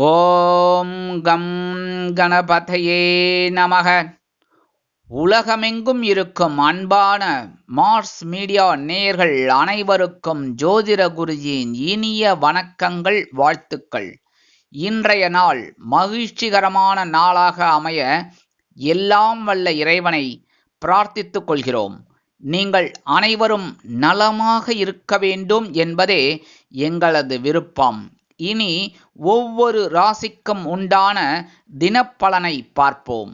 ஓம் come கணபதையே நமக. உலகமெங்கும் இருக்கும் அன்பான மார்ஸ் மீடியா நேயர்கள் அனைவருக்கும் ஜோதிட குருஜியின் இனிய வணக்கங்கள், வாழ்த்துக்கள். இன்றைய நாள் மகிழ்ச்சிகரமான நாளாக அமைய எல்லாம் வல்ல இறைவனை பிரார்த்தித்துக் கொள்கிறோம். நீங்கள் அனைவரும் நலமாக இருக்க வேண்டும் என்பதே எங்களது விருப்பம். இனி ஒவ்வொரு ராசிக்கும் உண்டான தினப்பலனை பார்ப்போம்.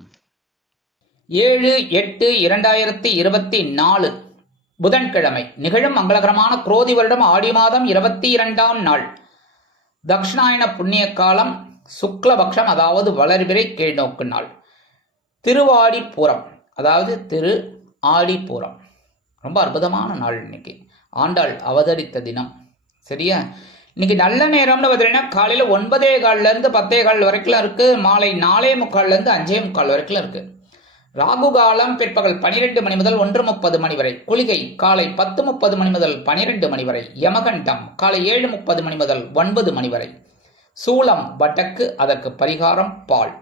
7/8/2024 புதன்கிழமை நிகழும் மங்களகரமான குரோதி வருடம் ஆடி மாதம் 22ஆம் நாள். தக்ஷணாயன புண்ணிய காலம் சுக்லபக்ஷம், அதாவது வளர்பிறை கீழ்நோக்கு நாள். திருவாடிப்பூரம், அதாவது திரு ஆடிப்பூரம். ரொம்ப அற்புதமான நாள். இன்னைக்கு ஆண்டாள் அவதரித்த தினம். சரியா? இன்னைக்கு நல்ல நேரம்னு பார்த்தீங்கன்னா காலையில் 9:15 10:15 வரைக்கும் இருக்கு. மாலை 4:45 5:45 வரைக்கும் இருக்கு. ராகு காலம் பிற்பகல் 12 மணி முதல் 1:30 மணி வரை. குளிகை காலை 10:30 மணி முதல் 12 மணி வரை. யமகண்டம் காலை 7:30 மணி முதல் 9 மணி வரை. சூலம் வடக்கு, அதற்கு பரிகாரம் பால்.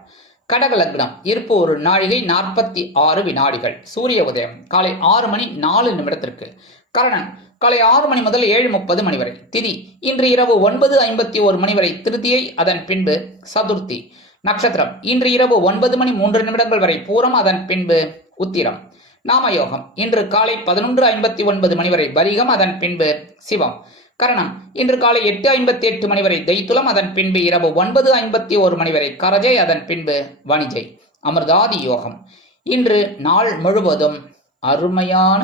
கடக லக்னம், இருப்பு 1 நாழிகை 46 வினாடிகள். சூரிய உதயம் காலை 6 மணி 4 நிமிடத்திற்கு. கரணன் காலை 6 மணி முதல் 7:30 மணி வரை. திதி இன்று இரவு 9:51 மணி வரை திருதியை, அதன் பின்பு சதுர்த்தி. நட்சத்திரம் இன்று இரவு 9 மணி 3 நிமிடங்கள் வரை பூரம், அதன் பின்பு உத்திரம். நாமயோகம் இன்று காலை 11:59 மணி வரை பரிகம், அதன் பின்பு சிவம். கரணம் இன்று காலை 8:58 மணி வரை தைத்துலம், அதன் பின்பு இரவு 9:51 மணி வரை கரஜை, அதன் பின்பு வணிஜை. அமிர்தாதி யோகம் இன்று நாள் முழுவதும் அருமையான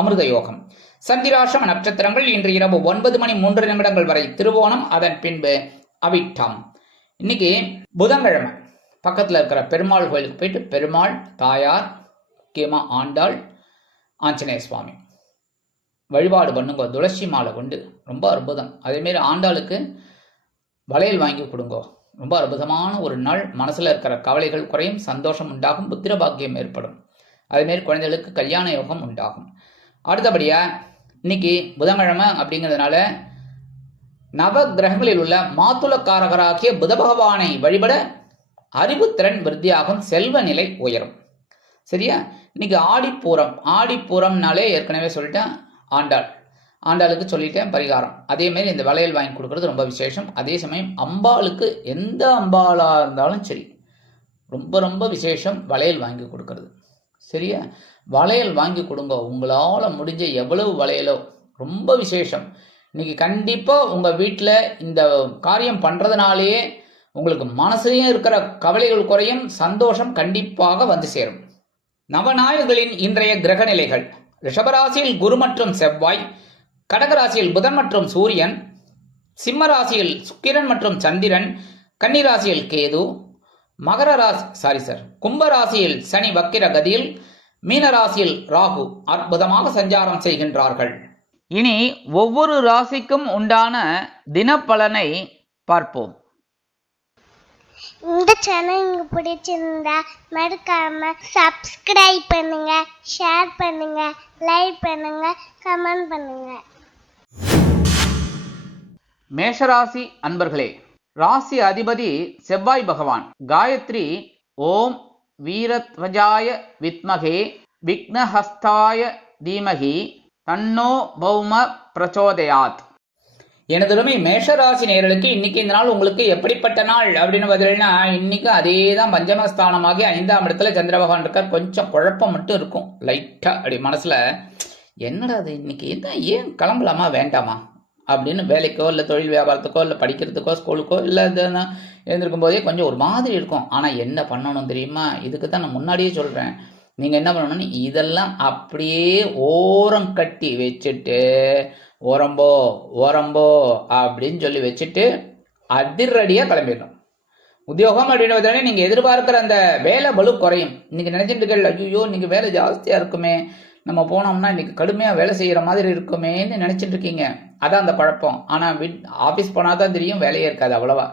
அமிர்த யோகம். சந்திராசிரம நட்சத்திரங்கள் இன்று இரவு 9 மணி 3 நிமிடங்கள் வரை திருவோணம், அதன் பின்பு அவிட்டம். இன்னைக்கு புதன்கிழமை பக்கத்தில் இருக்கிற பெருமாள் கோயிலுக்கு போயிட்டு பெருமாள் தாயார், முக்கியமாக ஆண்டாள், ஆஞ்சநேய சுவாமி வழிபாடு பண்ணுங்க. துளசி மாலை கொண்டு ரொம்ப அற்புதம். அதேமாரி ஆண்டாளுக்கு வளையல் வாங்கி கொடுங்கோ. ரொம்ப அற்புதமான ஒரு நாள். மனசில் இருக்கிற கவலைகள் குறையும், சந்தோஷம் உண்டாகும், புத்திர பாக்கியம் ஏற்படும். அதேமாரி குழந்தைகளுக்கு கல்யாண யோகம் உண்டாகும். அடுத்தபடியாக இன்னைக்கு புதன்கிழமை அப்படிங்கிறதுனால நவ கிரகங்களில் உள்ள மாத்துளக்காரகராகிய புத பகவானை வழிபட அறிவுத்திறன் விருத்தியாகும், செல்வ நிலை உயரும். சரியா? இன்னைக்கு ஆடிப்பூரம்னாலே ஏற்கனவே சொல்லிட்டேன். ஆண்டாளுக்கு சொல்லிட்டேன் பரிகாரம். அதேமாரி இந்த வளையல் வாங்கி கொடுக்கறது ரொம்ப விசேஷம். அதே சமயம் அம்பாளுக்கு எந்த அம்பாளாக இருந்தாலும் சரி ரொம்ப விசேஷம் வளையல் வாங்கி கொடுக்கறது. சரியா? வளையல் வாங்கி கொடுங்க. உங்களால் முடிஞ்ச எவ்வளவு வளையலோ ரொம்ப விசேஷம். இன்னைக்கு கண்டிப்பாக உங்கள் வீட்டில் இந்த காரியம் பண்ணுறதுனாலேயே உங்களுக்கு மனசுலையும் இருக்கிற கவலைகள் குறையும், சந்தோஷம் கண்டிப்பாக வந்து சேரும். நவநாயகர்களின் இன்றைய கிரக நிலைகள்: ரிஷபராசியில் குரு மற்றும் செவ்வாய், கடகராசியில் புதன் மற்றும் சூரியன், சிம்ம ராசியில் சுக்கிரன் மற்றும் சந்திரன், கன்னிராசியில் கேது, கும்பராசியில் சனி வக்கிர கதியில், மீனராசியில் ராகு அற்புதமாக சஞ்சாரம் செய்கின்றார்கள். இனி ஒவ்வொரு ராசிக்கும் உண்டான தினப்பலனை பார்ப்போம். இந்த சேனல் உங்களுக்கு பிடிச்சிருந்தா மறக்காம சப்ஸ்கிரைப் பண்ணுங்க, ஷேர் பண்ணுங்க, லைக் பண்ணுங்க, கமெண்ட் பண்ணுங்க. மேஷராசி அன்பர்களே, ராசி அதிபதி செவ்வாய் பகவான். காயத்ரி ஓம் வீரத்வஜாய வித்மகே விக்னஹஸ்தாய தீமகி தன்னோ பௌம பிரச்சோதயாத். எனதுமே மேஷராசி நேயர்களுக்கு இன்னைக்கு இந்த நாள் உங்களுக்கு எப்படிப்பட்ட நாள் அப்படின்னு பார்த்தீங்கன்னா, இன்னைக்கு அதே தான் பஞ்சமஸ்தானமாகி 5ஆம் இடத்துல சந்திர பகவான் இருக்கார். கொஞ்சம் குழப்பம் மட்டும் இருக்கும் லைட்டாக. அப்படி மனசில் என்னடா அது இன்னைக்கு என்ன, ஏன் கிளம்பலாமா வேண்டாமா அப்படின்னு வேலைக்கோ இல்லை தொழில் வியாபாரத்துக்கோ இல்லை படிக்கிறதுக்கோ ஸ்கூலுக்கோ இல்லை எழுந்திருக்கும் போதே கொஞ்சம் ஒரு மாதிரி இருக்கும். ஆனால் என்ன பண்ணணும் தெரியுமா? இதுக்கு தான் நான் முன்னாடியே சொல்கிறேன். நீங்கள் என்ன பண்ணணும்னு இதெல்லாம் அப்படியே ஓரம் கட்டி வச்சுட்டு ஓரம்போ அப்படின்னு சொல்லி வச்சுட்டு அதிரடியாக கிளம்பிடணும். உத்தியோகம் அப்படின்னு பார்த்தோன்னே நீங்கள் எதிர்பார்க்குற அந்த வேலை பலு குறையும். இன்னைக்கு நினைச்சிட்டு இருக்கல, ஐயோ இன்னைக்கு வேலை ஜாஸ்தியாக இருக்குமே, நம்ம போனோம்னா இன்னைக்கு கடுமையாக வேலை செய்கிற மாதிரி இருக்குமேன்னு நினச்சிட்டு இருக்கீங்க. அதான் அந்த குழப்பம். ஆனால் ஆஃபீஸ் போனால் தான் தெரியும் வேலையே இருக்காது அவ்வளவா.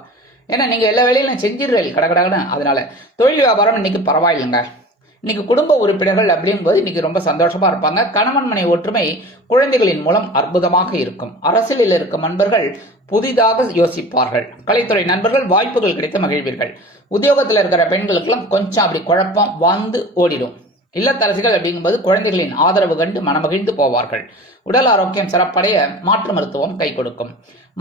ஏன்னா நீங்கள் எல்லா வேலையும் செஞ்சிடுறீங்க கடகடன்னு. அதனால தொழில் வியாபாரம் இன்னைக்கு பரவாயில்லைங்க. இன்னைக்கு குடும்ப உறுப்பினர்கள் அப்படிங்கும்போது இன்னைக்கு ரொம்ப சந்தோஷமா இருப்பாங்க. கணவன் மனை ஒற்றுமை குழந்தைகளின் மூலம் அற்புதமாக இருக்கும். அரசியலில் இருக்கும் நண்பர்கள் புதிதாக யோசிப்பார்கள். கலைத்துறை நண்பர்கள் வாய்ப்புகள் கிடைத்து மகிழ்வீர்கள். உத்தியோகத்தில் இருக்கிற பெண்களுக்கெல்லாம் கொஞ்சம் அப்படி குழப்பம் வந்து ஓடிடும். இல்லத்தரசிகள் அப்படிங்கும்போது குழந்தைகளின் ஆதரவு கண்டு மனமகிழ்ந்து போவார்கள். உடல் ஆரோக்கியம் சிறப்படைய மாற்று மருத்துவம் கை கொடுக்கும்.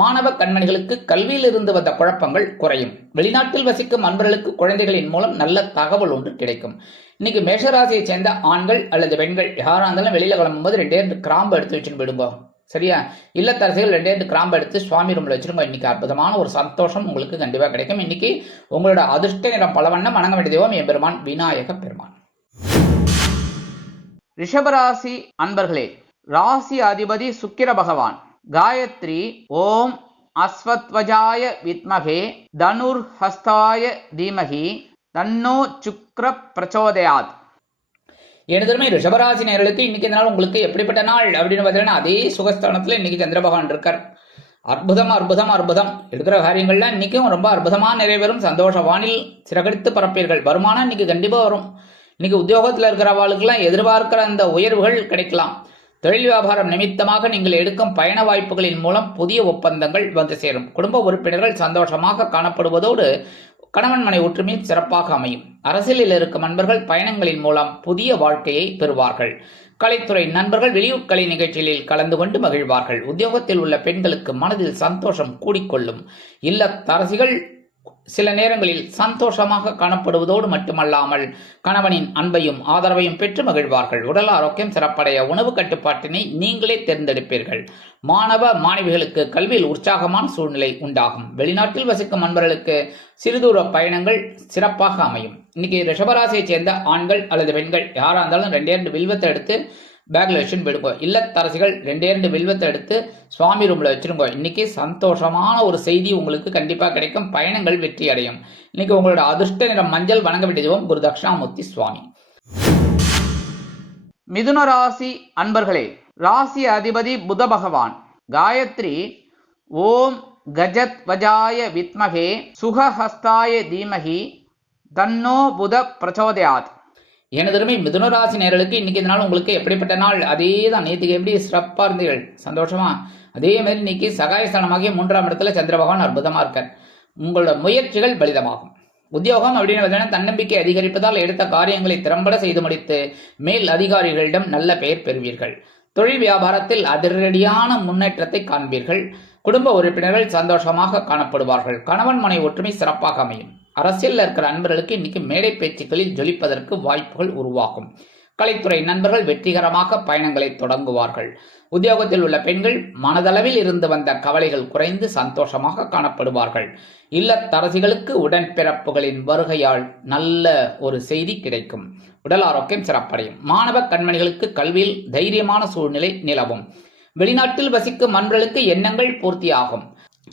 மாணவ கண்மணிகளுக்கு கல்வியில் இருந்து வந்த குழப்பங்கள் குறையும். வெளிநாட்டில் வசிக்கும் நண்பர்களுக்கு குழந்தைகளின் மூலம் நல்ல தகவல் ஒன்று கிடைக்கும். இன்னைக்கு மேஷராசியை சேர்ந்த ஆண்கள் அல்லது பெண்கள் யாரா இருந்தாலும் வெளியில கிளம்பும்போது 2 கிராம்பு எடுத்து வச்சுன்னு போயிடுங்க. சரியா? இல்லத்தரசிகள் 2 கிராம்பு எடுத்து சுவாமி ரூம்ல வச்சிருங்க. இன்னைக்கு அற்புதமான ஒரு சந்தோஷம் உங்களுக்கு கண்டிப்பா கிடைக்கும். இன்னைக்கு உங்களோட அதிர்ஷ்ட நிறம் பலவண்ணம். வணங்க வேண்டிய தெய்வம் எம்பெருமான் விநாயக பெருமான். ரிஷபராசி அன்பர்களே, ராசி அதிபதி சுக்கிர பகவான். காயத்ரி ஓம் அஸ்வத்வஜாய வித்மகே தனுர் ஹஸ்தாய தீமகி தன்னோ சுக்ர பிரச்சோதயாத். எனதுமே ரிஷபராசி நேயர்களுக்கு இன்னைக்கு இந்த நாள் உங்களுக்கு எப்படிப்பட்ட நாள் அப்படின்னு பார்த்தீங்கன்னா, அதே சுகஸ்தானத்துல இன்னைக்கு சந்திர பகவான் இருக்கார். அற்புதம் அற்புதம் அற்புதம். எடுக்கிற காரியங்கள்லாம் இன்னைக்கும் ரொம்ப அற்புதமா நிறைவேறும். சந்தோஷ வானில் சிறகடித்து பரப்பீர்கள். வருமானம் இன்னைக்கு கண்டிப்பா வரும். இன்னைக்கு உத்தியோகத்தில் இருக்கிறவர்களுக்கெல்லாம் எதிர்பார்க்கிற அந்த உயர்வுகள் கிடைக்கலாம். தொழில் வியாபாரம் நிமித்தமாக நீங்கள் எடுக்கும் பயண வாய்ப்புகளின் மூலம் புதிய ஒப்பந்தங்கள் வந்து சேரும். குடும்ப உறுப்பினர்கள் சந்தோஷமாக காணப்படுவதோடு கணவன் மனை ஒற்றுமையும் சிறப்பாக அமையும். அரசியலில் இருக்கும் நண்பர்கள் பயணங்களின் மூலம் புதிய வாழ்க்கையை பெறுவார்கள். கலைத்துறை நண்பர்கள் வெளியூர் கலை நிகழ்ச்சிகளில் கலந்து கொண்டு மகிழ்வார்கள். உத்தியோகத்தில் உள்ள பெண்களுக்கு மனதில் சந்தோஷம் கூடிக்கொள்ளும். இல்லத்தரசிகள் சில நேரங்களில் சந்தோஷமாக காணப்படுவதோடு மட்டுமல்லாமல் கணவனின் அன்பையும் ஆதரவையும் பெற்று மகிழ்வார்கள். உடல் ஆரோக்கியம் சிறப்படைய உணவு கட்டுப்பாட்டினை நீங்களே தேர்ந்தெடுப்பீர்கள். மாணவ மாணவிகளுக்கு கல்வியில் உற்சாகமான சூழ்நிலை உண்டாகும். வெளிநாட்டில் வசிக்கும் நண்பர்களுக்கு சிறுதூர பயணங்கள் சிறப்பாக அமையும். இன்னைக்கு ரிஷபராசியை சேர்ந்த ஆண்கள் அல்லது பெண்கள் யாரா இருந்தாலும் 2 வில்வத்தை எடுத்து பேக்ல வச்சுன்னு போயிடுங்க. இல்லத்தரசிகள் 2 வில்வத்தை எடுத்து சுவாமி ரூம்ல வச்சிருங்க. இன்னைக்கு சந்தோஷமான ஒரு செய்தி உங்களுக்கு கண்டிப்பா கிடைக்கும். பயணங்கள் வெற்றி அடையும். இன்னைக்கு உங்களோட அதிர்ஷ்ட நிறம் மஞ்சள். வணங்க வேண்டிய தெய்வம் குரு தட்சிணாமூர்த்தி சுவாமி. மிதுன ராசி அன்பர்களே, ராசி அதிபதி புத பகவான். காயத்ரி ஓம் கஜத் வஜாய வித்மகே சுகஹஸ்தாய தீமகி தன்னோ புத பிரச்சோதயாத். எனதருமை மிதுனராசி நேயர்களுக்கு இன்னைக்கு இந்த நாள் உங்களுக்கு எப்படிப்பட்ட நாள்? அதே தான் நேற்றுக்கு எப்படி சிறப்பா இருந்தீர்கள் சந்தோஷமா, அதே மாதிரி இன்னைக்கு சகாயஸ்தானமாகிய 3ஆம் இடத்துல சந்திர பகவான் அற்புதமா இருக்கார். உங்களோட முயற்சிகள் பலிதமாகும். உத்தியோகம் அப்படின்னு பார்த்தீங்கன்னா தன்னம்பிக்கை அதிகரிப்பதால் எடுத்த காரியங்களை திறம்பட செய்து முடித்து மேல் அதிகாரிகளிடம் நல்ல பெயர் பெறுவீர்கள். தொழில் வியாபாரத்தில் அதிரடியான முன்னேற்றத்தை காண்பீர்கள். குடும்ப உறுப்பினர்கள் சந்தோஷமாக காணப்படுவார்கள். கணவன் மனை ஒற்றுமை சிறப்பாக அமையும். அரசியலில் இருக்கிற நண்பர்களுக்கு இன்னைக்கு மேடை பேச்சுக்களில் ஜொலிப்பதற்கு வாய்ப்புகள் உருவாகும். கலைத்துறை நண்பர்கள் வெற்றிகரமாக பயணங்களை தொடங்குவார்கள். உத்தியோகத்தில் உள்ள பெண்கள் மனதளவில் இருந்து வந்த கவலைகள் குறைந்து சந்தோஷமாக காணப்படுவார்கள். இல்லத்தரசிகளுக்கு உடன்பிறப்புகளின் வருகையால் நல்ல ஒரு செய்தி கிடைக்கும். உடல் ஆரோக்கியம் சிறப்படையும். மாணவ கண்மணிகளுக்கு கல்வியில் தைரியமான சூழ்நிலை நிலவும். வெளிநாட்டில் வசிக்கும் நண்பர்களுக்கு எண்ணங்கள் பூர்த்தியாகும்.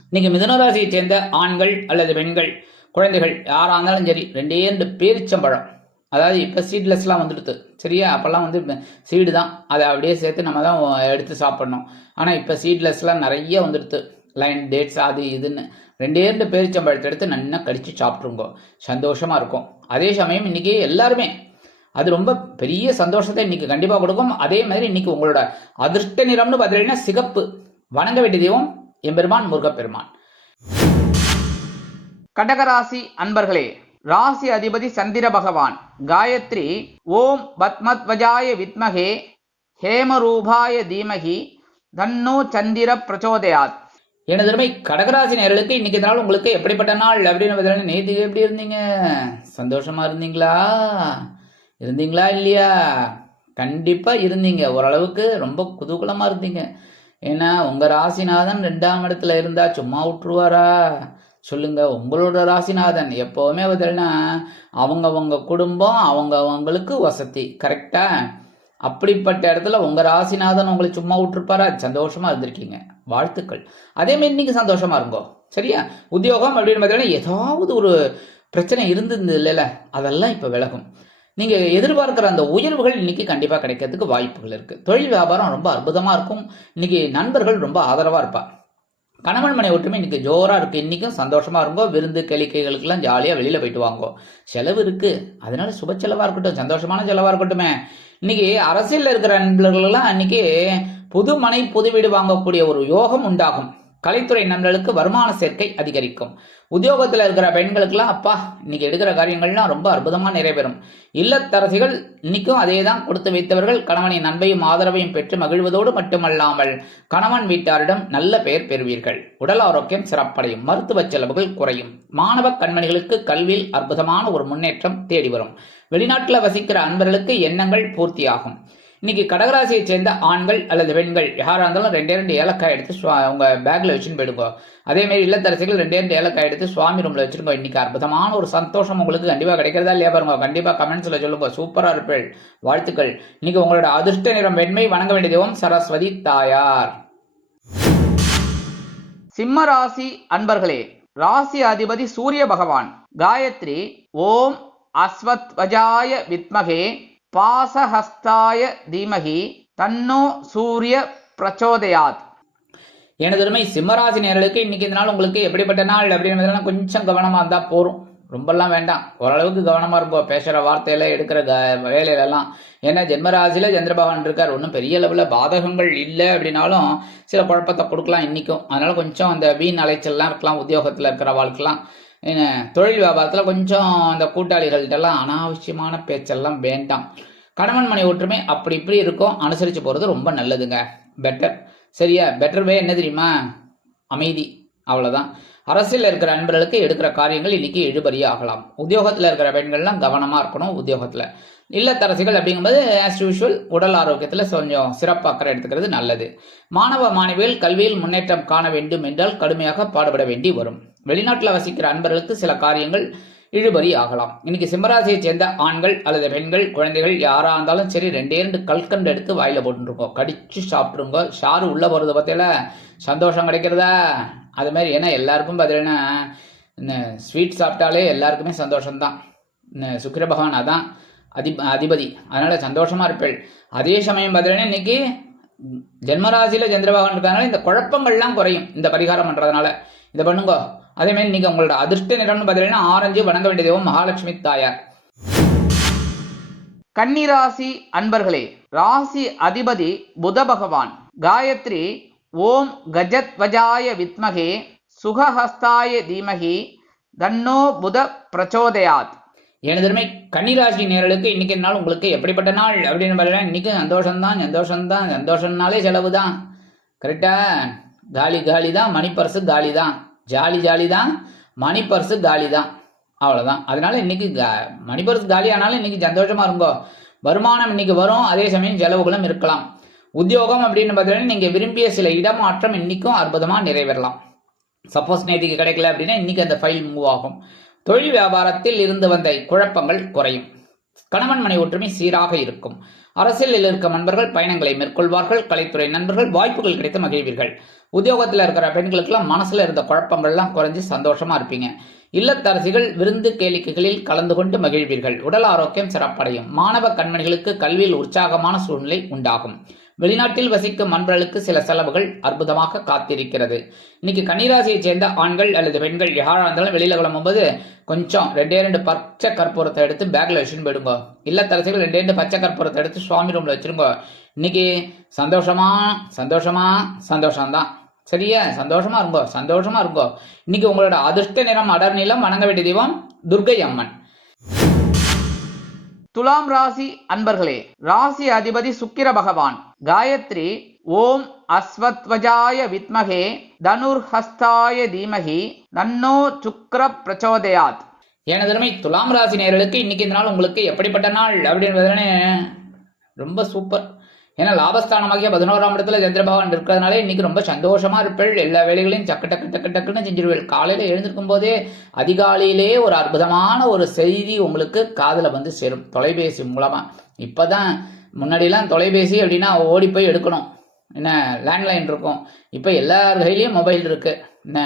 இன்னைக்கு மிதுனராசியை சேர்ந்த ஆண்கள் அல்லது பெண்கள் குழந்தைகள் யாரா இருந்தாலும் சரி 2 பேரிச்சம்பழம், அதாவது இப்போ சீட்லெஸ்லாம் வந்துடுது. சரியா? அப்போல்லாம் சீடு தான், அதை அப்படியே சேர்த்து நம்ம தான் எடுத்து சாப்பிடணும். ஆனால் இப்போ சீட்லெஸ்லாம் நிறைய வந்துடுது. லைன் டேட்ஸ் அது இதுன்னு 2 பேரிச்சம்பழத்தை எடுத்து நல்லா கடிச்சு சாப்பிட்ருங்கோ. சந்தோஷமா இருக்கும். அதே சமயம் இன்னைக்கு எல்லாருமே அது ரொம்ப பெரிய சந்தோஷத்தை இன்னைக்கு கண்டிப்பாக கொடுக்கும். அதே மாதிரி இன்னைக்கு உங்களோட அதிர்ஷ்ட நிறம்னு பார்த்தீங்கன்னா சிகப்பு. வணங்க வேண்டிய தெய்வம் எம்பெருமான் முருகப்பெருமான். கடகராசி அன்பர்களே, ராசி அதிபதி சந்திர பகவான். காயத்ரி ஓம் பத்மத்வஜாய வித்மகே ஹேமரூபாய தீமகி தன்னோ சந்திர பிரச்சோதயாத். எனதுமை கடகராசி நேயர்களுக்கு இன்னைக்கு நாள் உங்களுக்கு எப்படிப்பட்ட நாள் அப்படின்னு நேற்று எப்படி இருந்தீங்க? சந்தோஷமா இருந்தீங்களா இல்லையா? கண்டிப்பா இருந்தீங்க. ஓரளவுக்கு ரொம்ப குதூகலமா இருந்தீங்க. ஏன்னா உங்க ராசிநாதன் 2ஆம் இடத்துல இருந்தா சும்மா விட்டுருவாரா சொல்லுங்க? உங்களோட ராசிநாதன் எப்பவுமே பார்த்தீங்கன்னா அவங்கவங்க குடும்பம் அவங்களுக்கு வசதி. கரெக்டா? அப்படிப்பட்ட இடத்துல உங்க ராசிநாதன் உங்களை சும்மா விட்டுருப்பாரா? சந்தோஷமா இருந்திருக்கீங்க. வாழ்த்துக்கள். அதே மாதிரி நீங்க சந்தோஷமா இருங்கோ. சரியா? உத்தியோகம் அப்படின்னு பார்த்தீங்கன்னா ஏதாவது ஒரு பிரச்சனை இருந்தது இல்லைல்ல, அதெல்லாம் இப்ப விலகும். நீங்க எதிர்பார்க்கிற அந்த உயர்வுகள் இன்னைக்கு கண்டிப்பா கிடைக்கிறதுக்கு வாய்ப்புகள் இருக்கு. தொழில் வியாபாரம் ரொம்ப அற்புதமா இருக்கும். இன்னைக்கு நண்பர்கள் ரொம்ப ஆதரவா இருப்பா. கணவன் மனை ஒற்றுமை இன்னைக்கு ஜோரா இருக்கு. இன்னைக்கும் சந்தோஷமா இருக்கும். விருந்து கேளிக்கைகளுக்கெல்லாம் ஜாலியா வெளியில போயிட்டு வாங்கோ. செலவு இருக்கு, அதனால சுப செலவா இருக்கட்டும், சந்தோஷமான செலவா இருக்கட்டுமே. இன்னைக்கு அரசியல்ல இருக்கிற நண்பர்கள்லாம் இன்னைக்கு புது மனை புது வீடு வாங்கக்கூடிய ஒரு யோகம் உண்டாகும். கலைத்துறை நண்பர்களுக்கு வருமான சேர்க்கை அதிகரிக்கும். உத்தியோகத்தில் இருக்கிற பெண்களுக்கெல்லாம் அப்பா இன்னைக்கு எடுக்கிற காரியங்கள்லாம் ரொம்ப அற்புதமா நிறைவேறும். இல்லத்தரசிகள் இன்னைக்கும் அதே தான் கொடுத்து வைத்தவர்கள் கணவனின் அன்பையும் ஆதரவையும் பெற்று மகிழ்வதோடு மட்டுமல்லாமல் கணவன் வீட்டாரிடம் நல்ல பெயர் பெறுவீர்கள். உடல் ஆரோக்கியம் சிறப்படையும். மருத்துவ செலவுகள் குறையும். மாணவ கண்மணிகளுக்கு கல்வியில் அற்புதமான ஒரு முன்னேற்றம் தேடி வரும். வெளிநாட்டில் வசிக்கிற அன்பர்களுக்கு எண்ணங்கள் பூர்த்தியாகும். இன்னைக்கு கடகராசியை சேர்ந்த ஆண்கள் அல்லது பெண்கள் யாரா இருந்தாலும் 2 ஏலக்காய் எடுத்து உங்க பேக்ல வச்சுன்னு போயிடுங்க. அதே மாதிரி இல்லத்தரசிகள் 2 ஏலக்காய் எடுத்து சுவாமி ரூம்ல வச்சிருக்கோம். இன்னைக்கு அற்புதமான ஒரு சந்தோஷம் உங்களுக்கு கண்டிப்பா கிடைக்கிறதா இல்லையா பாருங்க. கண்டிப்பா கமெண்ட்ஸ்ல சொல்லுங்க. சூப்பரா இருப்பேள், வாழ்த்துக்கள். இன்னைக்கு உங்களோட அதிர்ஷ்ட நிறம் வெண்மை. வணங்க வேண்டிய தெய்வம் சரஸ்வதி தாயார். சிம்ம ராசி அன்பர்களே, ராசி அதிபதி சூரிய பகவான். காயத்ரி ஓம் அஸ்வத்வஜாய வித்மகே பாசஹஸ்தாய தீமகி தன்னோ சூரிய பிரச்சோதயாத். எனதுமை சிம்மராசி நேயர்களுக்கு இன்னைக்கு இந்த நாள் உங்களுக்கு எப்படிப்பட்ட நாள் அப்படின்றதுனா கொஞ்சம் கவனமா இருந்தா போறோம். ரொம்பலாம் வேண்டாம், ஓரளவுக்கு கவனமா இருக்கும். பேசுற வார்த்தையில எடுக்கிற வேலையில எல்லாம். ஏன்னா ஜென்மராசியில சந்திர பகவான் இருக்கார். ஒன்றும் பெரிய அளவுல பாதகங்கள் இல்லை அப்படின்னாலும் சில குழப்பத்தை கொடுக்கலாம் இன்னைக்கும். அதனால கொஞ்சம் அந்த வீண் அலைச்சல்லாம் இருக்கலாம். உத்தியோகத்துல இருக்கிற வாழ்க்கைலாம், தொழில் வியாபாரத்தில் கொஞ்சம் அந்த கூட்டாளிகள்கிட்டலாம் அனாவசியமான பேச்செல்லாம் வேண்டாம். கணவன் மனை ஒற்றுமை அப்படி இப்படி இருக்கும், அனுசரித்து போகிறது ரொம்ப நல்லதுங்க. பெட்டர். சரியா? பெட்டர் வே என்ன தெரியுமா? அமைதி, அவ்வளோதான். அரசியல் இருக்கிற நண்பர்களுக்கு எடுக்கிற காரியங்கள் இன்னைக்கு இழுபறியா ஆகலாம். உத்தியோகத்தில் இருக்கிற பெண்கள்லாம் கவனமாக இருக்கணும். உத்தியோகத்தில் இல்லத்தரசிகள் அப்படிங்கும்போது ஆஸ் யூஷுவல் உடல் ஆரோக்கியத்தில் கொஞ்சம் சிறப்பு அக்கறை எடுத்துக்கிறது நல்லது. மாணவ மாணவிகள் கல்வியில் முன்னேற்றம் காண வேண்டும் என்றால் கடுமையாக பாடுபட வேண்டி வரும். வெளிநாட்டில் வசிக்கிற அன்பர்களுக்கு சில காரியங்கள் இழுபறி ஆகலாம். இன்னைக்கு சிம்மராசியை சேர்ந்த ஆண்கள் அல்லது பெண்கள் குழந்தைகள் யாரா இருந்தாலும் சரி 2 கல்கண்டு எடுத்து வாயில போட்டுருக்கோம். கடிச்சு சாப்பிட்டுருங்க. ஷாரு உள்ள போறது பத்தியில சந்தோஷம் கிடைக்கிறதா? அது மாதிரி. ஏன்னா எல்லாருக்கும் பார்த்தீங்கன்னா ஸ்வீட் சாப்பிட்டாலே எல்லாருக்குமே சந்தோஷம்தான். சுக்கிர பகவான் அதான் அதிபதி, அதனால சந்தோஷமா இருப்பேள். அதே சமயம் பார்த்தீங்கன்னா இன்னைக்கு ஜென்மராசியில சந்திர பகவான் இருக்கிறதுனால இந்த குழப்பங்கள்லாம் குறையும். இந்த பரிகாரம் பண்றதுனால இதை பண்ணுங்க. அதே மாதிரி நீங்க உங்களோட அதிர்ஷ்ட நிறம்னு பார்த்தீங்கன்னா ஆரஞ்சு. வணங்க வேண்டிய தெய்வம் மகாலட்சுமி தாயார். கன்னிராசி அன்பர்களே, ராசி அதிபதி புத பகவான். காயத்ரி ஓம் கஜத்வஜாய வித்மகே சுகஹஸ்தாய தீமகி தன்னோ புத பிரச்சோதயாத். எனதுமே கன்னிராசி நேர்களுக்கு இன்னைக்கு நாள் உங்களுக்கு எப்படிப்பட்ட நாள் அப்படின்னு பார்த்தீங்கன்னா இன்னைக்கு சந்தோஷம்தான். சந்தோஷம்னாலே செலவு தான். கரெக்டா? காலி தான். மணி பர்ஸு காலி தான். ஜாலி தான். மணி பர்ஸு காலி தான். அவ்வளோதான். அதனால இன்னைக்கு மணி பர்ஸ் காலி ஆனாலும் இன்னைக்கு சந்தோஷமா இருங்கோ. வருமானம் இன்னைக்கு வரும். அதே சமயம் செலவுகளும் இருக்கலாம். உத்தியோகம் அப்படின்னு பார்த்தீங்கன்னா நீங்க விரும்பிய சில இடமாற்றம் இன்னைக்கும் அற்புதமா நிறைவேறலாம். சப்போஸ் நேற்றுக்கு கிடைக்கல அப்படின்னா இன்னைக்கு அந்த ஃபைல் மூவ் ஆகும். தொழில் வியாபாரத்தில் இருந்து வந்த குழப்பங்கள் குறையும். கணவன் மனை ஒற்றுமை சீராக இருக்கும். அரசியலில் இருக்கும் நண்பர்கள் பயணங்களை மேற்கொள்வார்கள். கலைத்துறை நண்பர்கள் வாய்ப்புகள் கிடைத்து மகிழ்வீர்கள். உத்தியோகத்தில் இருக்கிற பெண்களுக்கெல்லாம் மனசுல இருந்த குழப்பங்கள்லாம் குறைஞ்சி சந்தோஷமா இருப்பீங்க. இல்லத்தரசிகள் விருந்து கேளிக்கைகளில் கலந்து கொண்டு மகிழ்வீர்கள். உடல் ஆரோக்கியம் சிறப்படையும். மாணவ கண்மணிகளுக்கு கல்வியில் உற்சாகமான சூழ்நிலை உண்டாகும். வெளிநாட்டில் வசிக்கும் நண்பர்களுக்கு சில செலவுகள் அற்புதமாக காத்திருக்கிறது. இன்னைக்கு கன்னிராசியை சேர்ந்த ஆண்கள் அல்லது பெண்கள் யாரா இருந்தாலும் வெளியில கிளம்பும்போது கொஞ்சம் 2 பச்சை கற்பூரத்தை எடுத்து பேக்ல வச்சுன்னு போயிடுங்க. இல்லத்தரசிகள் 2 பச்சை கற்பூரத்தை எடுத்து சுவாமி ரூம்ல வச்சிருங்க. இன்னைக்கு சந்தோஷம்தான். சரியா? சந்தோஷமா இருங்கோ. இன்னைக்கு உங்களோட அதிர்ஷ்ட நிறம் அடர் நிலம். வணங்க வேண்டிய தெய்வம் துர்க்கை அம்மன். துலாம் ராசி அன்பர்களே, ராசி அதிபதி சுக்கிர பகவான். காயத்ரி ஓம் அஸ்வத்வஜாய வித்மகே தனுர்ஹஸ்தாய தீமகி தன்னோ சுக்கிர பிரச்சோதயாத். எனதருமை துலாம் ராசி நேயர்களுக்கு இன்னைக்கு இந்த நாள் உங்களுக்கு எப்படிப்பட்ட நாள் அப்படின்றதுன்னு ரொம்ப சூப்பர். ஏன்னா லாபஸ்தானமாகிய 11ஆம் இடத்துல சந்திர பகவான் இருக்கிறதுனால இன்னைக்கு ரொம்ப சந்தோஷமா இருப்பேள். எல்லா வேலைகளையும் டக்குன்னு செஞ்சிருவேள். காலையில எழுந்திருக்கும் போதே அதிகாலையிலே ஒரு அற்புதமான ஒரு செய்தி உங்களுக்கு காதுல வந்து சேரும் தொலைபேசி மூலமா. இப்பதான் முன்னாடியெல்லாம் தொலைபேசி அப்படின்னா ஓடி போய் எடுக்கணும். என்ன லேண்ட்லைன் இருக்கும். இப்ப எல்லார் கையிலயும் மொபைல் இருக்கு. என்ன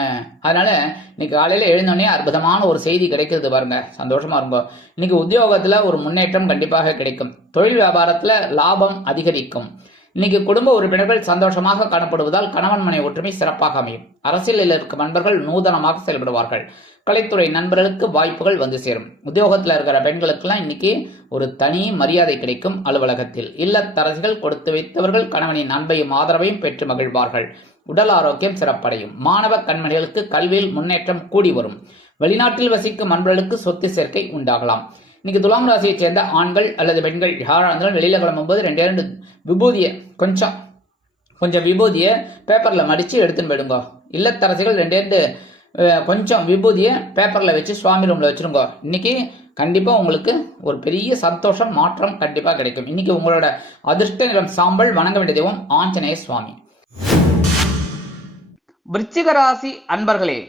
அதனால இன்னைக்கு காலையில எழுந்தோடனே அற்புதமான ஒரு செய்தி கிடைக்கிறது பாருங்க. சந்தோஷமா இருக்கும். இன்னைக்கு உத்தியோகத்துல ஒரு முன்னேற்றம் கண்டிப்பாக கிடைக்கும். தொழில் வியாபாரத்துல லாபம் அதிகரிக்கும். இன்னைக்கு குடும்ப உறுப்பினர்கள் சந்தோஷமாக காணப்படுவதால் கணவன் மனை ஒற்றுமை சிறப்பாக அமையும். அரசியலில் இருக்கும் நண்பர்கள் நூதனமாக செயல்படுவார்கள். கலைத்துறை நண்பர்களுக்கு வாய்ப்புகள் வந்து சேரும். உத்தியோகத்தில் இருக்கிற பெண்களுக்கெல்லாம் இன்னைக்கு ஒரு தனி மரியாதை கிடைக்கும். அலுவலகத்தில் இல்லத்தரசிகள் கொடுத்து வைத்தவர்கள் கணவனின் அன்பையும் ஆதரவையும் பெற்று மகிழ்வார்கள். உடல் ஆரோக்கியம் சிறப்படையும். மாணவ கண்மணிகளுக்கு கல்வியில் முன்னேற்றம் கூடி வரும். வெளிநாட்டில் வசிக்கும் நண்பர்களுக்கு சொத்து சேர்க்கை உண்டாகலாம். இன்னைக்கு துலாம் ராசியைச் சேர்ந்த ஆண்கள் அல்லது பெண்கள் யாராக இருந்தாலும் வெளியில கிளம்பும்போது 2 விபூதியை கொஞ்சம் விபூதியை பேப்பர்ல மடிச்சு எடுத்துன்னு போயிடுங்க. இல்லத்தரசிகள் 2 கொஞ்சம் விபூதியை பேப்பர்ல வச்சு சுவாமி ரூம்ல வச்சிருங்க. இன்னைக்கு கண்டிப்பா உங்களுக்கு ஒரு பெரிய சந்தோஷம் மாற்றம் கண்டிப்பா கிடைக்கும். இன்னைக்கு உங்களோட அதிர்ஷ்ட நிறம் சாம்பல். வணங்க வேண்டிய தெய்வம் ஆஞ்சநேய சுவாமி. விருச்சிக ராசி அன்பர்களே,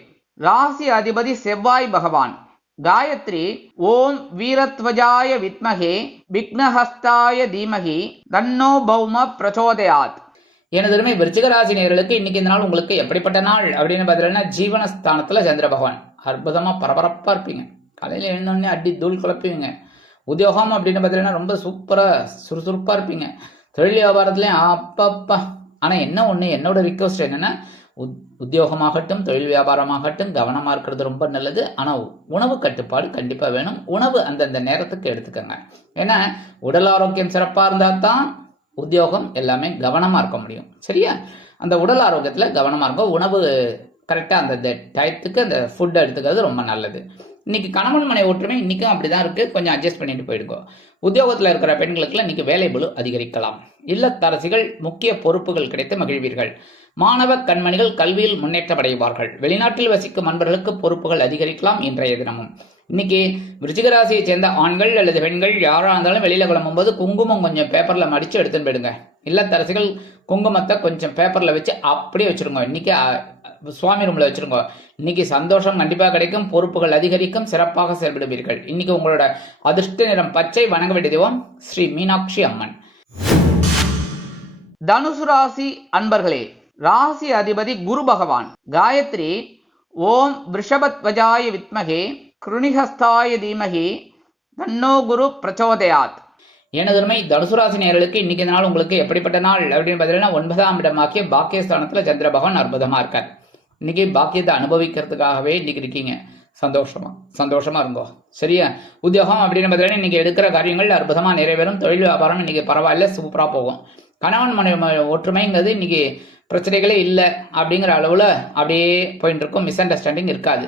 ராசி அதிபதி செவ்வாய் பகவான். காயத்ரி ஓம் வீரத்வஜாய வித்மகே விக்னஹஸ்தாய தீமகி தன்னோ பௌம பிரச்சோதயாத். எனதுமே விருச்சிக ராசி நேயர்களுக்கு இன்னைக்கு இந்த நாள் உங்களுக்கு எப்படிப்பட்ட நாள் அப்படின்னு பார்த்தீங்கன்னா, ஜீவனஸ்தானத்துல சந்திர பகவான். அற்புதமா பரபரப்பா இருப்பீங்க. காலையில எழுந்தோடனே அடி தூள் குழப்பீங்க. உத்தியோகம் அப்படின்னு பார்த்தீங்கன்னா ரொம்ப சூப்பரா சுறுசுறுப்பா இருப்பீங்க. தொழில் வியாபாரத்துலயும் அப்பப்பா. ஆனா என்ன ஒண்ணு, என்னோட ரிக்வஸ்ட் என்னன்னா, உத்தியோகமாகட்டும் தொழில் வியாபாரமாகட்டும் கவனமா இருக்கிறது ரொம்ப நல்லது. ஆனா உணவு கட்டுப்பாடு கண்டிப்பா வேணும். உணவு அந்தந்த நேரத்துக்கு எடுத்துக்கங்க. ஏன்னா உடல் ஆரோக்கியம் சிறப்பா இருந்தா தான் உத்தியோகம் எல்லாமே கவனமா இருக்க முடியும். சரியா? அந்த உடல் ஆரோக்கியத்துல கவனமா இருக்கும். உணவு கரெக்டா அந்த டயத்துக்கு அந்த ஃபுட் எடுத்துக்கிறது ரொம்ப நல்லது. இன்னைக்கு கணவன் மனை ஒற்றுமை இன்னைக்கும் அப்படிதான் இருக்கு. கொஞ்சம் அட்ஜஸ்ட் பண்ணிட்டு போயிடுங்க. உத்தியோகத்தில் இருக்கிற பெண்களுக்கு இன்னைக்கு வேலை பளு அதிகரிக்கலாம். இல்லத்தரசிகள் முக்கிய பொறுப்புகள் கிடைத்து மகிழ்வீர்கள். மாணவ கண்மணிகள் கல்வியில் முன்னேற்றம் அடைவார்கள். வெளிநாட்டில் வசிக்கும் நண்பர்களுக்கு பொறுப்புகள் அதிகரிக்கலாம். இன்றைய தினமும் இன்னைக்கு விருச்சிக ராசியை சேர்ந்த ஆண்கள் அல்லது பெண்கள் யாரா இருந்தாலும் வெளியில கிளம்பும்போது குங்குமம் கொஞ்சம் பேப்பர்ல மடிச்சு எடுத்துன்னு போயிடுங்க. இல்லத்தரசிகள் குங்குமத்தை கொஞ்சம் பேப்பர்ல வச்சு அப்படியே வச்சிருங்க. இன்னைக்கு சுவாமி ரூம்ல வச்சிருங்க. இன்னைக்கு சந்தோஷம் கண்டிப்பா கிடைக்கும். பொறுப்புகள் அதிகரிக்கும். சிறப்பாக செயல்படுவீர்கள். இன்னைக்கு உங்களோட அதிர்ஷ்ட நிறம் பச்சை. வணங்க வேண்டிய தெய்வம் ஸ்ரீ மீனாட்சி அம்மன். தனுசு ராசி அன்பர்களே, ராசி அதிபதி குரு பகவான். காயத்ரி ஓம் விருஷபத்வஜாய வித்மகே கிருணிஹஸ்தாய தீமகி தன்னோ குரு பிரச்சோதயாத். எனதுமை தனுசு ராசி நேயர்களுக்கு இன்னைக்கு நாள் உங்களுக்கு எப்படிப்பட்ட நாள் அப்படின்னு பார்த்தீங்கன்னா, 9ஆம் இடமாக்கிய பாக்கியஸ்தானத்துல சந்திர பகவான் அற்புதமா இருக்கார். இன்னைக்கு பாக்கியத்தை அனுபவிக்கிறதுக்காகவே இன்னைக்கு இருக்கீங்க. சந்தோஷமா இருங்கோ. சரியா? உத்தியோகம் அப்படின்னு பார்த்தீங்கன்னா இன்னைக்கு எடுக்கிற காரியங்கள் அற்புதமா நிறைவேறும். தொழில் வியாபாரம் இன்னைக்கு பரவாயில்ல, சூப்பரா போகும். கணவன் மனைவி ஒற்றுமைங்கிறது இன்னைக்கு பிரச்சனைகளே இல்லை அப்படிங்கிற அளவுல அப்படியே போயிட்டு இருக்கும். மிஸ் அண்டர்ஸ்டாண்டிங் இருக்காது.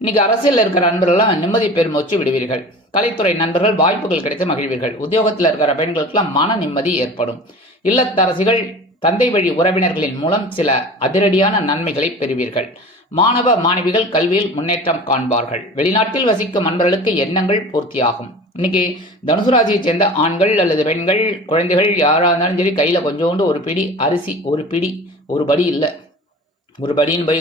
இன்னைக்கு அரசியல் இருக்கிற நண்பர்கள்லாம் நிம்மதி பெருமூச்சு விடுவீர்கள். கலைத்துறை நண்பர்கள் வாய்ப்புகள் கிடைத்து மகிழ்வீர்கள். உத்தியோகத்தில் இருக்கிற பெண்களுக்கெல்லாம் மன நிம்மதி ஏற்படும். இல்லத்தரசிகள் தந்தை வழி உறவினர்களின் மூலம் சில அதிரடியான நன்மைகளை பெறுவீர்கள். மாணவ மாணவிகள் கல்வியில் முன்னேற்றம் காண்பார்கள். வெளிநாட்டில் வசிக்கும் நண்பர்களுக்கு எண்ணங்கள் பூர்த்தியாகும். இன்னைக்கு தனுசு ராசியை சேர்ந்த ஆண்கள் அல்லது பெண்கள் குழந்தைகள் யாரா இருந்தாலும் சரி, கையில கொஞ்சோண்டு ஒரு பிடி அரிசி, ஒரு படி இல்லை, ஒரு படின்னு போய்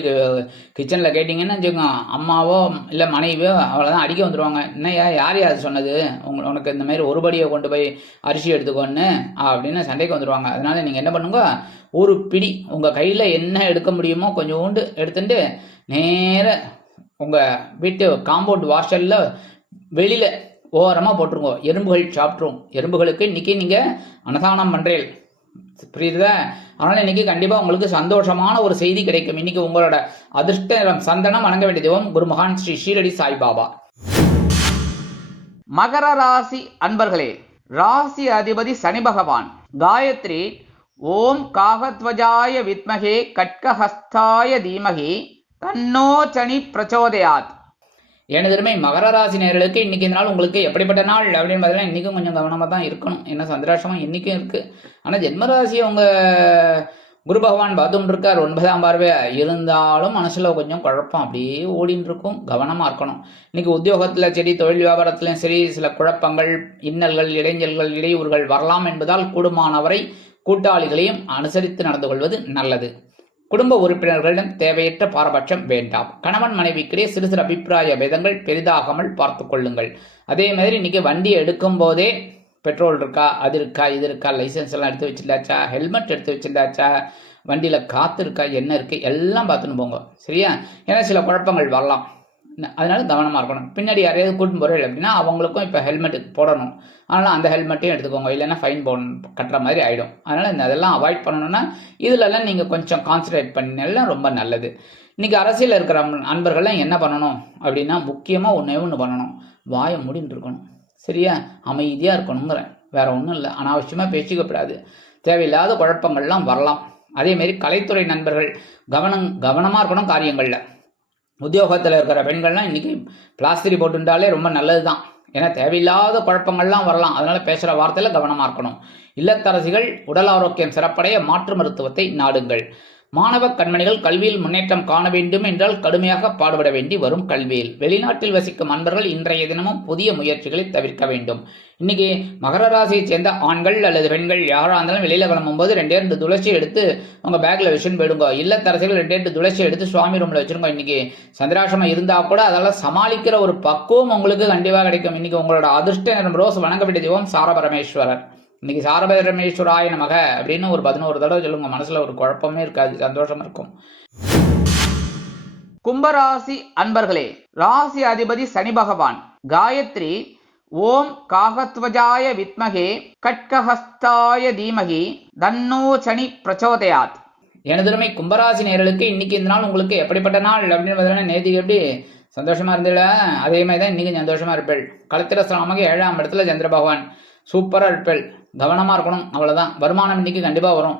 கிச்சனில் கேட்டிங்கன்னா வச்சுக்கோங்க, அம்மாவோ இல்லை மனைவியோ அவ்வளோதான் அடிக்க வந்துடுவாங்க. என்னையா யார் யார் சொன்னது உனக்கு இந்த மாதிரி ஒரு படியை கொண்டு போய் அரிசி எடுத்துக்கோன்னு அப்படின்னு சண்டைக்கு வந்துடுவாங்க. அதனால நீங்கள் என்ன பண்ணுங்க, ஒரு பிடி உங்கள் கையில் என்ன எடுக்க முடியுமோ கொஞ்சோண்டு எடுத்துட்டு நேர உங்கள் வீட்டு காம்பவுண்ட் வாசலில் வெளியில் ஓரமாக போட்டுருங்க. எறும்புகள் சாப்பிட்ரும். எறும்புகளுக்கு இன்னைக்கு நீங்கள் அன்னதானம் பண்ணுறீர்கள். புரியுதா? அதனால இன்னைக்கு கண்டிப்பா உங்களுக்கு சந்தோஷமான ஒரு செய்தி கிடைக்கும். இன்னைக்கு உங்களோட அதிர்ஷ்ட நிறம் சந்தனம். வணங்க வேண்டிய தெய்வம் குரு மகான் ஸ்ரீ ஷீரடி சாய்பாபா. மகர ராசி அன்பர்களே, ராசி அதிபதி சனி பகவான். காயத்ரி ஓம் காகத்வஜாய வித்மகே கட்கஹஸ்தாய தீமகி தன்னோ சனி பிரச்சோதயாத். எனதுமே மகர ராசி நேயர்களுக்கு இன்னைக்கு இந்த நாள் உங்களுக்கு எப்படிப்பட்ட நாள் அப்படின்னு பார்த்தீங்கன்னா, இன்னைக்கும் கொஞ்சம் கவனமாக தான் இருக்கணும். ஏன்னா சந்திராஷ்டமா இன்னைக்கும் இருக்கு. ஆனால் ஜென்மராசியை உங்க குரு பகவான் பார்த்துட்டு இருக்கார் 9ஆம் பார்வை. இருந்தாலும் மனசுல கொஞ்சம் குழப்பம் அப்படியே ஓடின்னு இருக்கும். கவனமா இருக்கணும். இன்னைக்கு உத்தியோகத்துல சரி, தொழில் வியாபாரத்திலும் சரி, சில குழப்பங்கள், இன்னல்கள், இடைஞ்சல்கள், இடையூறுகள் வரலாம் என்பதால் கூடுமானவரை கூட்டாளிகளையும் அனுசரித்து நடந்து கொள்வது நல்லது. குடும்ப உறுப்பினர்களிடம் தேவையற்ற பாரபட்சம் வேண்டாம். கணவன் மனைவிக்கிடையே சிறு சிறு அபிப்பிராய பேதங்கள் பெரிதாகாமல் பார்த்து கொள்ளுங்கள். அதே மாதிரி இன்னைக்கு வண்டி எடுக்கும் போதே பெட்ரோல் இருக்கா, அது இருக்கா, இது இருக்கா, லைசன்ஸ் எல்லாம் எடுத்து வச்சிருந்தாச்சா, ஹெல்மெட் எடுத்து வச்சிருந்தாச்சா, வண்டியில காத்து இருக்கா, என்ன இருக்கு, எல்லாம் பார்த்துன்னு போங்க. சரியா? ஏன்னா சில குழப்பங்கள் வரலாம். அதனால கவனமாக இருக்கணும். பின்னாடி யாரையாவது கூட்டின்னு போகிறீங்க அப்படின்னா அவங்களுக்கும் இப்போ ஹெல்மெட் போடணும். அதனால் அந்த ஹெல்மெட்டையும் எடுத்துக்கோங்க, இல்லைன்னா ஃபைன் கட்டுற மாதிரி ஆகிடும். அதனால் அதெல்லாம் அவாய்ட் பண்ணணும்னா இதிலெல்லாம் நீங்கள் கொஞ்சம் கான்சன்ட்ரேட் பண்ணினாலும் ரொம்ப நல்லது. இன்றைக்கி அரசியலில் இருக்கிற அன்பர்கள்லாம் என்ன பண்ணணும் அப்படின்னா, முக்கியமாக ஒன்று பண்ணணும், வாயை மூடின்னு இருக்கணும். சரியா, அமைதியாக இருக்கணுங்கிறேன், வேற ஒன்றும் இல்லை. அனாவசியமாக பேசிக்கப்படாது, தேவையில்லாத குழப்பங்கள்லாம் வரலாம். அதேமாரி கலைத்துறை நண்பர்கள் கவனமாக இருக்கணும் காரியங்களில். உத்தியோகத்தில் இருக்கிற பெண்கள்லாம் இன்றைக்கி பிளாஸ்திரி போட்டுட்டாலே ரொம்ப நல்லது தான். ஏன்னா தேவையில்லாத குழப்பங்கள்லாம் வரலாம். அதனால் பேசுகிற வார்த்தையில் கவனமாக இருக்கணும். இல்லத்தரசிகள் உடல் ஆரோக்கியம் சிறப்படைய மாற்று மருத்துவத்தை நாடுங்கள். மாணவ கண்மணிகள் கல்வியில் முன்னேற்றம் காண வேண்டும் என்றால் கடுமையாக பாடுபட வேண்டி வரும் கல்வியில். வெளிநாட்டில் வசிக்கும் அன்பர்கள் இன்றைய தினமும் புதிய முயற்சிகளை தவிர்க்க வேண்டும். இன்னைக்கு மகர ராசியை சேர்ந்த ஆண்கள் அல்லது பெண்கள் யாராக இருந்தாலும் வெளியில கிளம்பும்போது 2 துளசி எடுத்து உங்க பேக்ல வச்சுன்னு போயிடுங்க. இல்லத்தரசிகள் 2 துளசி எடுத்து சுவாமி ரூம்ல வச்சிருங்க. இன்னைக்கு சந்திராசிரமம் இருந்தா கூட அதெல்லாம் சமாளிக்கிற ஒரு பக்குவம் உங்களுக்கு கண்டிப்பா கிடைக்கும். இன்னைக்கு உங்களோட அதிர்ஷ்ட நிறம் ரோஸ். வணங்க வேண்டிய தெய்வம் சாரபரமேஸ்வரர். இன்னைக்கு சாரபரமேஸ்வராய நமக அப்படின்னு ஒரு 11 தடவை சொல்லுங்க. மனசுல ஒரு குழப்பமே இருக்காது, சந்தோஷம் இருக்கும். கும்பராசி அன்பர்களே, ராசி அதிபதி சனி பகவான். காயத்ரி ஓம் காகத்வஜாய வித்மகே கட்கஹஸ்தாய தீமகி தன்னோ சனி பிரச்சோதயாத். எனதுமை கும்பராசி நேயர்களுக்கு இன்னைக்கு இந்த நாள் உங்களுக்கு எப்படிப்பட்ட நாள் அப்படின்னு பார்த்தீங்கன்னா, நேற்றுக்கு எப்படி சந்தோஷமா இருந்தீங்கள அதே மாதிரி தான் இன்னைக்கு சந்தோஷமா இருப்பேள். களத்திரஸ்தானமாக 7ஆம் இடத்துல சந்திர பகவான் சூப்பராக இருப்பேள். கவனமாக இருக்கணும், அவ்வளோதான். வருமானம் இன்னைக்கு கண்டிப்பாக வரும்.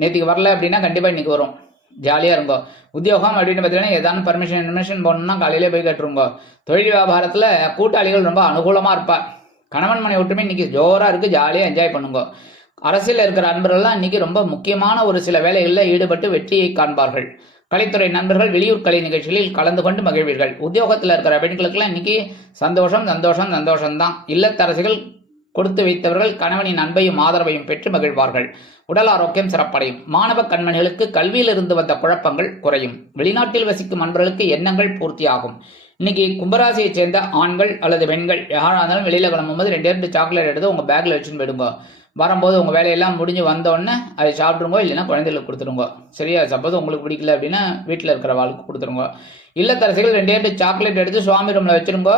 நேற்றுக்கு வரல அப்படின்னா கண்டிப்பாக இன்னைக்கு வரும். ஜாலியாக இருங்கோ. உத்தியோகம் அப்படின்னு பார்த்தீங்கன்னா ஏதாவது பர்மிஷன் போகணும்னா காலையிலே போய் கட்டுருங்கோ. தொழில் வியாபாரத்தில் கூட்டாளிகள் ரொம்ப அனுகூலமாக இருப்பா. கணவன் மனை ஒற்றுமை இன்னைக்கு ஜோராக இருக்குது, ஜாலியாக என்ஜாய் பண்ணுங்க. அரசியலில் இருக்கிற அன்பர்கள்லாம் இன்னைக்கு ரொம்ப முக்கியமான ஒரு சில வேலைகளில் ஈடுபட்டு வெற்றியை காண்பார்கள். கலைத்துறை நண்பர்கள் வெளியூர் கலை நிகழ்ச்சிகளில் கலந்து கொண்டு மகிழ்வீர்கள். உத்தியோகத்தில் இருக்கிற பெண்களுக்கெல்லாம் இன்னைக்கு சந்தோஷம் தான். இல்லத்தரசிகள் கொடுத்து வைத்தவர்கள் கணவனின் அன்பையும் ஆதரவையும் பெற்று மகிழ்வார்கள். உடல் ஆரோக்கியம் சிறப்படையும். மாணவ கண்மணிகளுக்கு கல்வியில் இருந்து வந்த குழப்பங்கள் குறையும். வெளிநாட்டில் வசிக்கும் அன்பர்களுக்கு எண்ணங்கள் பூர்த்தியாகும். இன்னைக்கு கும்பராசியை சேர்ந்த ஆண்கள் அல்லது பெண்கள் யாராக இருந்தாலும் வெளியில கிளம்பும்போது 2 சாக்லேட் எடுத்து உங்க பேக்ல வச்சுன்னு போயிடுங்க. வரும்போது உங்க வேலையெல்லாம் முடிஞ்சு வந்தோடனே அதை சாப்பிடுங்க, இல்லைன்னா குழந்தைகளுக்கு கொடுத்துருங்க. சரியா, சப்போஸ் உங்களுக்கு பிடிக்கல அப்படின்னா வீட்டில் இருக்கிற வாழ்க்கை கொடுத்துருங்க. இல்லத்தரசிகள் 2 சாக்லேட் எடுத்து சுவாமி ரூம்ல வச்சிருங்க.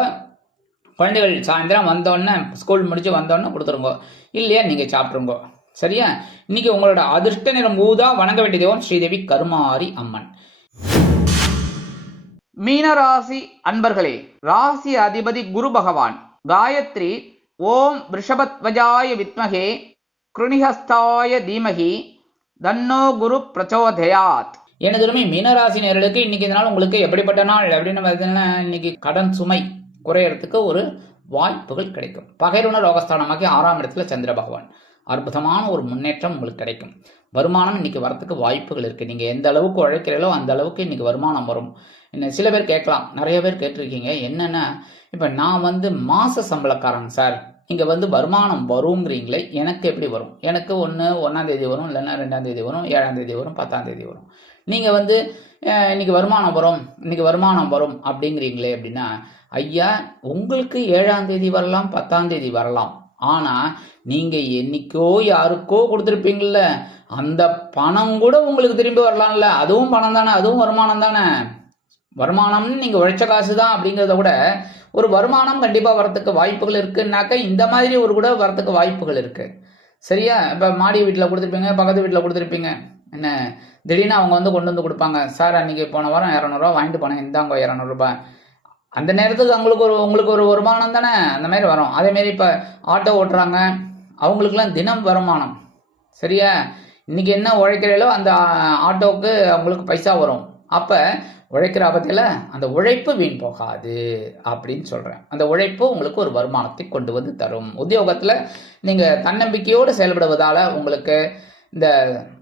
குழந்தைகள் சாயந்தரம் வந்தோடனே ஸ்கூல் முடிச்சு வந்தோடனே கொடுத்துருங்க, இல்லையா நீங்க சாப்பிடுங்க. சரியா, இன்னைக்கு உங்களோட அதிர்ஷ்ட நிறம் ஊதா. வணங்க வேண்டிய தெய்வம் ஸ்ரீதேவி கருமாரி அம்மன். மீனராசி அன்பர்களே, ராசி அதிபதி குரு பகவான். காயத்ரி ஓம் ரிஷபத்வஜாய வித்மகே கிருணிஹஸ்தாய தீமகி தன்னோ குரு பிரச்சோதயாத். எனதுமே மீனராசி நேயர்களுக்கு இன்னைக்கு இந்த நாள் உங்களுக்கு எப்படிப்பட்ட நாள் அப்படின்னு பார்த்தீங்கன்னா, இன்னைக்கு கடன் சுமை குறையறதுக்கு ஒரு வாய்ப்புகள் கிடைக்கும். பகைருண ரோகஸ்தானமாகி 6ஆம் இடத்துல சந்திர பகவான். அற்புதமான ஒரு முன்னேற்றம் உங்களுக்கு கிடைக்கும். வருமானம் இன்னைக்கு வரத்துக்கு வாய்ப்புகள் இருக்கு. நீங்க எந்த அளவுக்கு உழைக்கிறீங்களோ அந்த அளவுக்கு இன்னைக்கு வருமானம் வரும். இன்னும் சில பேர் கேட்கலாம், நிறைய பேர் கேட்டிருக்கீங்க, என்னன்னா இப்ப நான் மாச சம்பளக்காரன் சார், இங்க வருமானம் வருங்கிறீங்களே, எனக்கு எப்படி வரும்? எனக்கு 1ஆம் தேதி வரும், இல்லைன்னா 2ஆம் தேதி வரும், 7ஆம் தேதி வரும், 10ஆம் தேதி வரும். நீங்க இன்னைக்கு வருமானம் வரும் அப்படிங்கிறீங்களே அப்படின்னா, ஐயா உங்களுக்கு 7ஆம் தேதி வரலாம், 10ஆம் தேதி வரலாம். ஆனா நீங்க என்னைக்கோ யாருக்கோ கொடுத்துருப்பீங்கல்ல, அந்த பணம் கூட உங்களுக்கு திரும்பி வரலாம்ல. அதுவும் பணம் தானே, அதுவும் வருமானம் தானே. வருமானம்னு நீங்க உழைச்ச காசு தான் அப்படிங்கிறத விட ஒரு வருமானம் கண்டிப்பா வரத்துக்கு வாய்ப்புகள் இருக்குன்னாக்க இந்த மாதிரி ஒரு கூட வரத்துக்கு வாய்ப்புகள் இருக்கு. சரியா, இப்ப மாடி வீட்டுல கொடுத்துருப்பீங்க, பக்கத்து வீட்டுல கொடுத்துருப்பீங்க, என்ன திடீர்னு அவங்க கொண்டு வந்து கொடுப்பாங்க, சார் அன்னைக்கு போன வாரம் 200 ரூபா வாங்கிட்டு போனேன், இந்தாங்க 200 ரூபாய். அந்த நேரத்துக்கு உங்களுக்கு ஒரு வருமானம் தானே, அந்த மாதிரி வரும். அதே மாதிரி இப்ப ஆட்டோ ஓட்டுறாங்க, அவங்களுக்குலாம் தினம் வருமானம். சரியா, இன்னைக்கு என்ன உழைக்கிறீங்களோ அந்த ஆட்டோவுக்கு அவங்களுக்கு பைசா வரும். அப்ப உழைக்கிற ஆபத்தில் அந்த உழைப்பு வீண் போகாது அப்படின்னு சொல்றேன். அந்த உழைப்பு உங்களுக்கு ஒரு வருமானத்தை கொண்டு வந்து தரும். உத்தியோகத்துல நீங்க தன்னம்பிக்கையோடு செயல்படுவதால உங்களுக்கு இந்த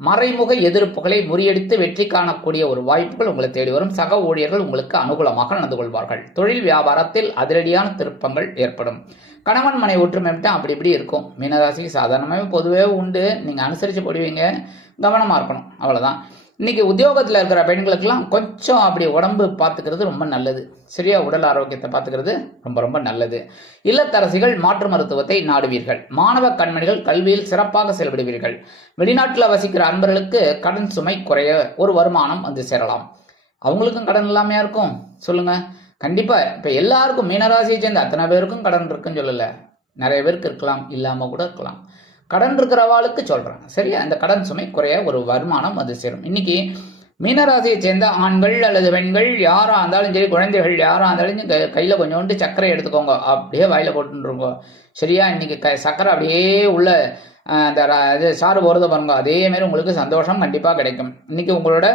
மறைமுக எதிர்ப்புகளை முறியடித்து வெற்றி காணக்கூடிய ஒரு வாய்ப்புகள் உங்களை தேடி வரும். சக ஊழியர்கள் உங்களுக்கு அனுகூலமாக நடந்து கொள்வார்கள். தொழில் வியாபாரத்தில் அதிரடியான திருப்பங்கள் ஏற்படும். கணவன் மனை ஒற்றுமை அப்படி இப்படி இருக்கும். மீனராசிக்கு சாதாரணமாகவே பொதுவே உண்டு, நீங்க அனுசரிச்சு போடுவீங்க, கவனமா இருக்கணும், அவ்வளவுதான். இன்னைக்கு உத்தியோகத்தில் இருக்கிற பெண்களுக்கெல்லாம் கொஞ்சம் அப்படி உடம்பு பார்த்துக்கிறது ரொம்ப நல்லது. சரியா, உடல் ஆரோக்கியத்தை பார்த்துக்கிறது ரொம்ப ரொம்ப நல்லது. இல்லத்தரசிகள் மாற்று மருத்துவத்தை நாடுவீர்கள். மாணவ கண்மணிகள் கல்வியில் சிறப்பாக செயல்படுவீர்கள். வெளிநாட்டில் வசிக்கிற அன்பர்களுக்கு கடன் சுமை குறைய ஒரு வருமானம் சேரலாம். அவங்களுக்கும் கடன் இல்லாமையா இருக்கும் சொல்லுங்க. கண்டிப்பாக இப்போ எல்லாருக்கும் மீனராசியை சேர்ந்த அத்தனை பேருக்கும் கடன் இருக்குன்னு சொல்லலை, நிறைய பேருக்கு இருக்கலாம், இல்லாமல் கூட இருக்கலாம். கடன் இருக்கிறவாளுக்கு சொல்கிறேன் சரியா, அந்த கடன் சுமை குறைய ஒரு வருமானம் அது சேரும். இன்னைக்கு மீனராசியை சேர்ந்த ஆண்கள் அல்லது பெண்கள் யாராக இருந்தாலும் சரி, குழந்தைகள் யாராக இருந்தாலும் கையில் கொஞ்சோண்டு சர்க்கரை எடுத்துக்கோங்க, அப்படியே வாயில் போட்டுருங்க சரியா. இன்னைக்கு சர்க்கரை அப்படியே உள்ள அந்த இது சாறு போகிறத பாருங்க, அதேமாரி உங்களுக்கு சந்தோஷம் கண்டிப்பாக கிடைக்கும். இன்னைக்கு உங்களோட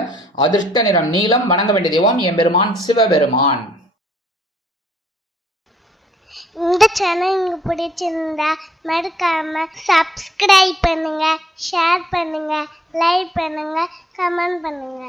அதிர்ஷ்ட நிறம் நீலம். வணங்க வேண்டிய தெய்வம் எம்பெருமான் சிவபெருமான். இந்த சேனல் உங்களுக்கு பிடிச்சிருந்தா மறக்காம சப்ஸ்கிரைப் பண்ணுங்க, ஷேர் பண்ணுங்க, லைக் பண்ணுங்க, கமெண்ட் பண்ணுங்க.